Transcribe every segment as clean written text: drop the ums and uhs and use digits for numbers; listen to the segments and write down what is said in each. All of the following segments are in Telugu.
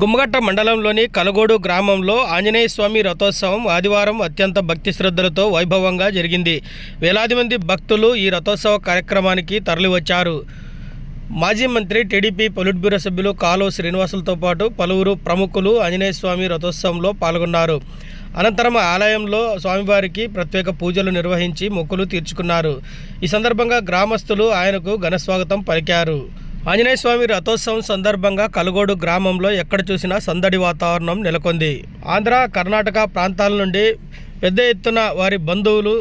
గుమ్మగట్ట మండలంలోని కలగోడు గ్రామంలో ఆంజనేయ స్వామి రథోత్సవం ఆదివారం అత్యంత భక్తి శ్రద్ధలతో వైభవంగా జరిగింది. వేలాది మంది భక్తులు ఈ రథోత్సవ కార్యక్రమానికి తరలివచ్చారు. మాజీ మంత్రి, టీడీపీ పొలిట్ బ్యూరో సభ్యులు కాలువ శ్రీనివాసులతో పాటు పలువురు ప్రముఖులు ఆంజనేయ స్వామి రథోత్సవంలో పాల్గొన్నారు. అనంతరం ఆలయంలో స్వామివారికి ప్రత్యేక పూజలు నిర్వహించి మొక్కులు తీర్చుకున్నారు. ఈ సందర్భంగా గ్రామస్తులు ఆయనకు ఘనస్వాగతం పలికారు. ఆంజనేయ స్వామి రథోత్సవం సందర్భంగా కలగోడు గ్రామంలో ఎక్కడ చూసినా సందడి వాతావరణం నెలకొంది. ఆంధ్ర, కర్ణాటక ప్రాంతాల నుండి పెద్ద ఎత్తున వారి బంధువులు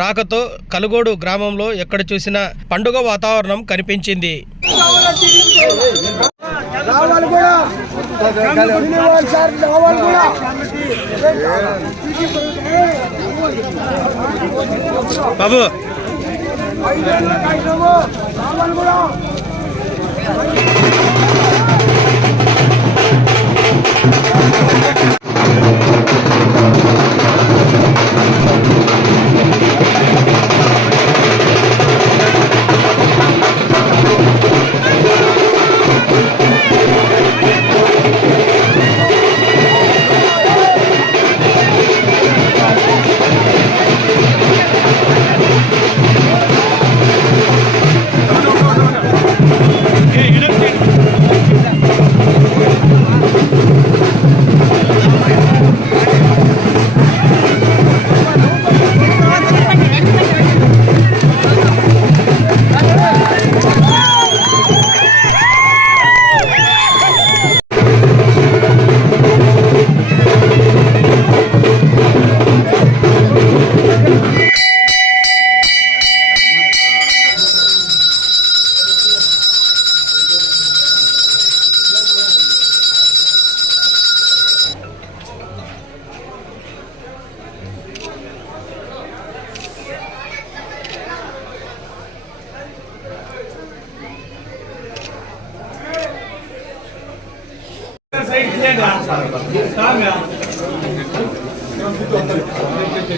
రాకతో కలగోడు గ్రామంలో ఎక్కడ చూసినా పండుగ వాతావరణం కనిపించింది. బాబు